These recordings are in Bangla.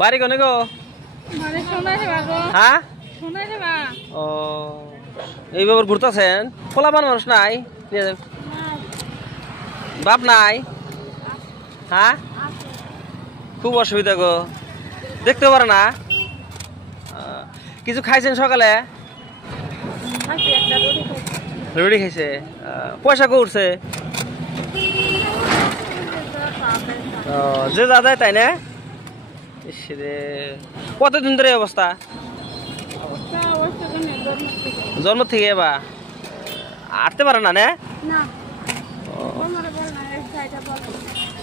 বাড়ি কোনে গো? হ্যাঁ ও এইভাবে ঘুরতেছেন? পোলাপান মানুষ নাই, বাপ নাই? হ্যাঁ খুব অসুবিধা গো, দেখতে পারে না। কিছু খাইছেন সকালে? রুটি খাইছে। পয়সা কো উঠছে? যে যা যায় তাই না? কতদিন ধরে অবস্থা? জন্ম থেকে বা হাঁটতে পারে না?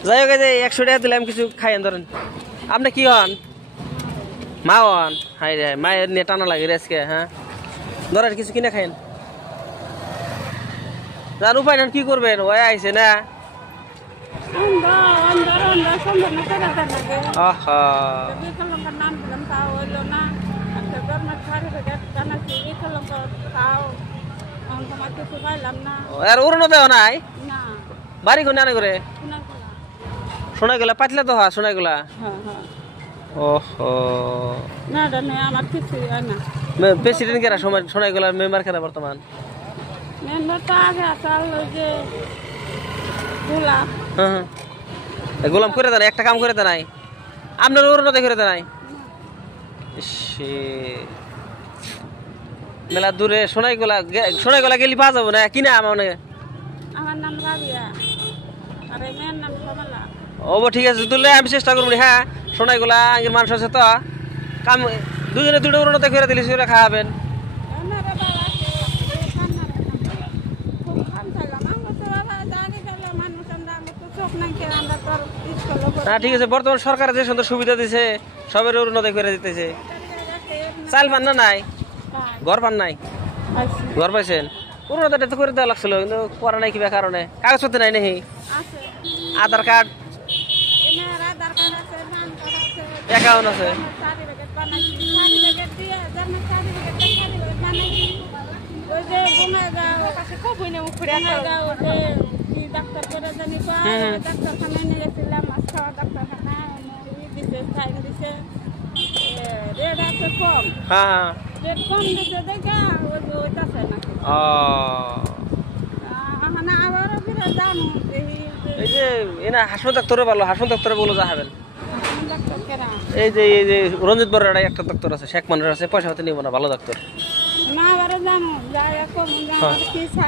যাই হোক, 100 টাকা দিলাম, কিছু খাইয়েন ধরেন। আপনি কি হন? মা হন? হাই রে, মায়ের নিয়ে টানা লাগে রে আজকে। হ্যাঁ ধরেন কিছু কিনে খাইন। যার উপায় নেন, কি করবেন? ওই আইছে না। উড়নো দেওয়া নাই? বাড়ি কোন আনে করে? শোনা গেলা পাতলা তো হয়, শোনা গেলা। প্রেসিডেন্ট কেরা শোনা গেলা? মেম্বার কেরা বর্তমান? গোলাম করে দেয়, একটা কাম করে দেয় নাই? আপনার উড়নো করে দেয় নাই? মেলা দূরে সোনাই গলা গেলি পাওয়া যাবো না কিনা? আমার নাম রাবিয়া, আর মেয়ের নাম কমলা। ও ঠিক আছে, তুললে আমি চেষ্টা করবো। হ্যাঁ সোনাই গলা আগের মানুষ আছে তো, কাম দুজনে দুটো উড়নোতে করে দিলে সেটা খাওয়াবেন। না ঠিক আছে, বর্তমান সরকার যে সুন্দর সুবিধা দিছে, সবের উন্নতি করে দিতেছে। চাল পান না? নাই ঘর পান নাই? ঘর পাইছেন? উন্নতিটা তো করে দেওয়া লাগছিল, কিন্তু করা নাই কিবা কারণে। কাগজপত্র নাই নাকি? আধার কার্ড, অ্যাকাউন্ট আছে? এই যে এনা হাসপাতাল ডাক্তারে ভালো, হাসপাতাল ডাক্তারে বলে যা হবেন। এই যে রঞ্জিত বড় একটা ডাক্তার আছে, শেখ মানুষ আছে, পয়সা হতে নিব না, ভালো ডাক্তার।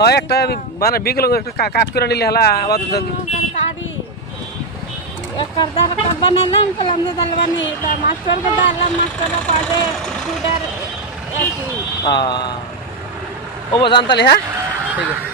হয় একটা মানে বিকল একটা কাজ করে নিলে হলা আপাতত। ও জানতালি। হ্যাঁ ঠিক আছে।